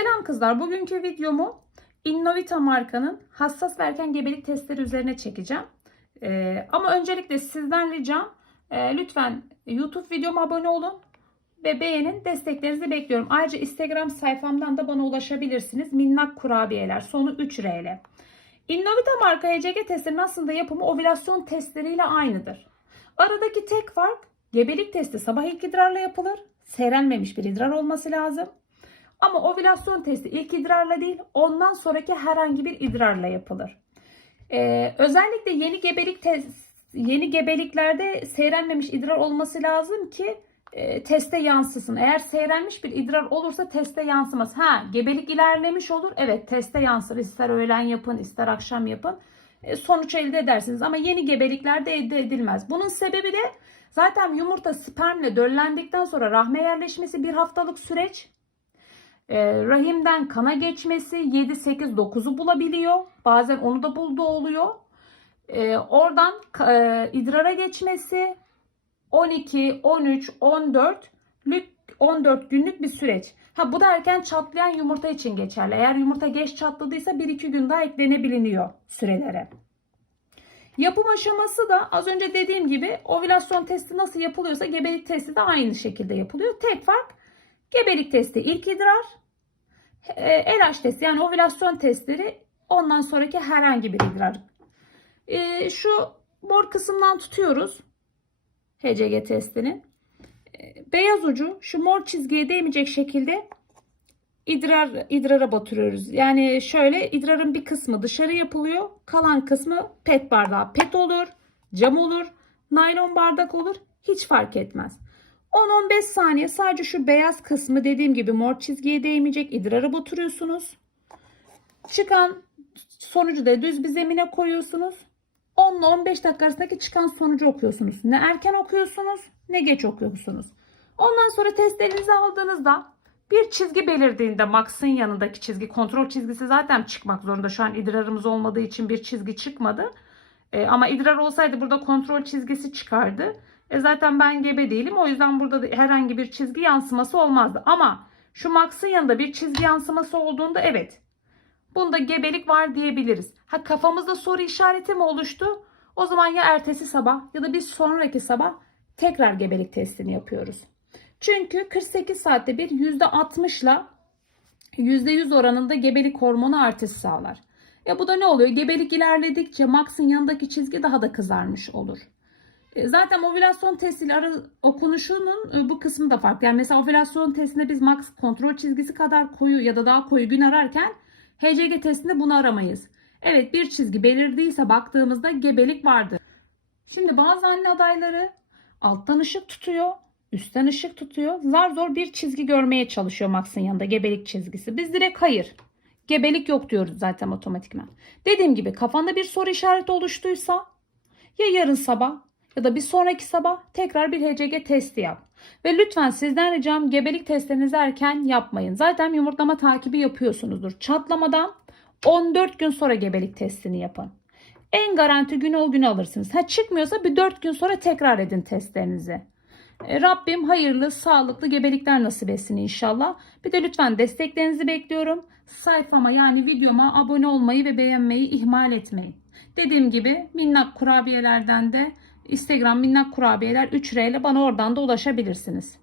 Selam kızlar. Bugünkü videomu Innovita markanın hassas ve erken gebelik testleri üzerine çekeceğim. Ee, ama öncelikle sizden ricam e, lütfen YouTube videoma abone olun ve beğenin. Desteklerinizi bekliyorum. Ayrıca Instagram sayfamdan da bana ulaşabilirsiniz. Minnak kurabiyeler. Sonu 3 R. Innovita marka HCG testlerinin aslında yapımı ovülasyon testleriyle aynıdır. Aradaki tek fark gebelik testi sabah ilk idrarla yapılır. Seyrelmemiş bir idrar olması lazım. Ama ovülasyon testi ilk idrarla değil ondan sonraki herhangi bir idrarla yapılır. Ee, özellikle yeni gebelik test, yeni gebeliklerde seyrelmemiş idrar olması lazım ki e, teste yansısın. Eğer seyrelmiş bir idrar olursa teste yansımaz. Ha gebelik ilerlemiş olur. Evet teste yansır. İster öğlen yapın ister akşam yapın. E, sonuç elde edersiniz. Ama yeni gebeliklerde elde edilmez. Bunun sebebi de zaten yumurta spermle döllendikten sonra rahme yerleşmesi bir haftalık süreç. E, rahimden kana geçmesi 7, 8, 9'u bulabiliyor. Bazen onu da bulduğu oluyor. E, oradan e, idrara geçmesi 12, 13, 14 lük 14 günlük bir süreç. Ha bu da erken çatlayan yumurta için geçerli. Eğer yumurta geç çatladıysa 1-2 gün daha eklenebiliniyor sürelere. Yapım aşaması da az önce dediğim gibi ovülasyon testi nasıl yapılıyorsa gebelik testi de aynı şekilde yapılıyor. Tek fark gebelik testi ilk idrar, RH testi yani ovülasyon testleri ondan sonraki herhangi bir idrar. E, şu mor kısımdan tutuyoruz. HCG testinin. E, Beyaz ucu şu mor çizgiye değmeyecek şekilde idrar idrara batırıyoruz. Yani şöyle idrarın bir kısmı dışarı yapılıyor. Kalan kısmı pet bardağı. Pet olur, cam olur, naylon bardak olur. Hiç fark etmez. 10-15 saniye sadece şu beyaz kısmı dediğim gibi mor çizgiye değmeyecek idrara batırıyorsunuz. Çıkan sonucu da düz bir zemine koyuyorsunuz. 10 ile 15 dakika arasındaki çıkan sonucu okuyorsunuz. Ne erken okuyorsunuz ne geç okuyorsunuz. Ondan sonra testlerinizi aldığınızda bir çizgi belirdiğinde Max'ın yanındaki çizgi kontrol çizgisi zaten çıkmak zorunda. Şu an idrarımız olmadığı için bir çizgi çıkmadı. E, ama idrar olsaydı burada kontrol çizgisi çıkardı. E, zaten ben gebe değilim. O yüzden burada da herhangi bir çizgi yansıması olmazdı. Ama şu Max'ın yanında bir çizgi yansıması olduğunda evet Bunda gebelik var diyebiliriz. Ha kafamızda soru işareti mi oluştu? O zaman ya ertesi sabah ya da bir sonraki sabah tekrar gebelik testini yapıyoruz. Çünkü 48 saatte bir %60 ile %100 oranında gebelik hormonu artışı sağlar. Ya bu da ne oluyor? Gebelik ilerledikçe Max'ın yanındaki çizgi daha da kızarmış olur. E, Zaten ovülasyon testiyle ara okunuşunun e, bu kısmı da farklı. Yani mesela ovülasyon testinde biz max kontrol çizgisi kadar koyu ya da daha koyu gün ararken HCG testinde bunu aramayız. Evet bir çizgi belirdiyse baktığımızda gebelik vardır. Şimdi bazı anne adayları alttan ışık tutuyor, üstten ışık tutuyor. Zar zor bir çizgi görmeye çalışıyor Max'ın yanında gebelik çizgisi. Biz direkt hayır. Gebelik yok diyoruz zaten otomatikman. Dediğim gibi kafanda bir soru işareti oluştuysa ya yarın sabah ya da bir sonraki sabah tekrar bir HCG testi yap. Ve lütfen sizden ricam gebelik testlerinizi erken yapmayın. Zaten yumurtlama takibi yapıyorsunuzdur. Çatlamadan 14 gün sonra gebelik testini yapın. En garanti gün o günü alırsınız. Ha çıkmıyorsa bir 4 gün sonra tekrar edin testlerinizi. E, Rabbim hayırlı, sağlıklı gebelikler nasip etsin inşallah. Bir de lütfen desteklerinizi bekliyorum. Sayfama yani videoma abone olmayı ve beğenmeyi ihmal etmeyin. Dediğim gibi minnak kurabiyelerden de Instagram minnak kurabiyeler 3R ile bana oradan da ulaşabilirsiniz.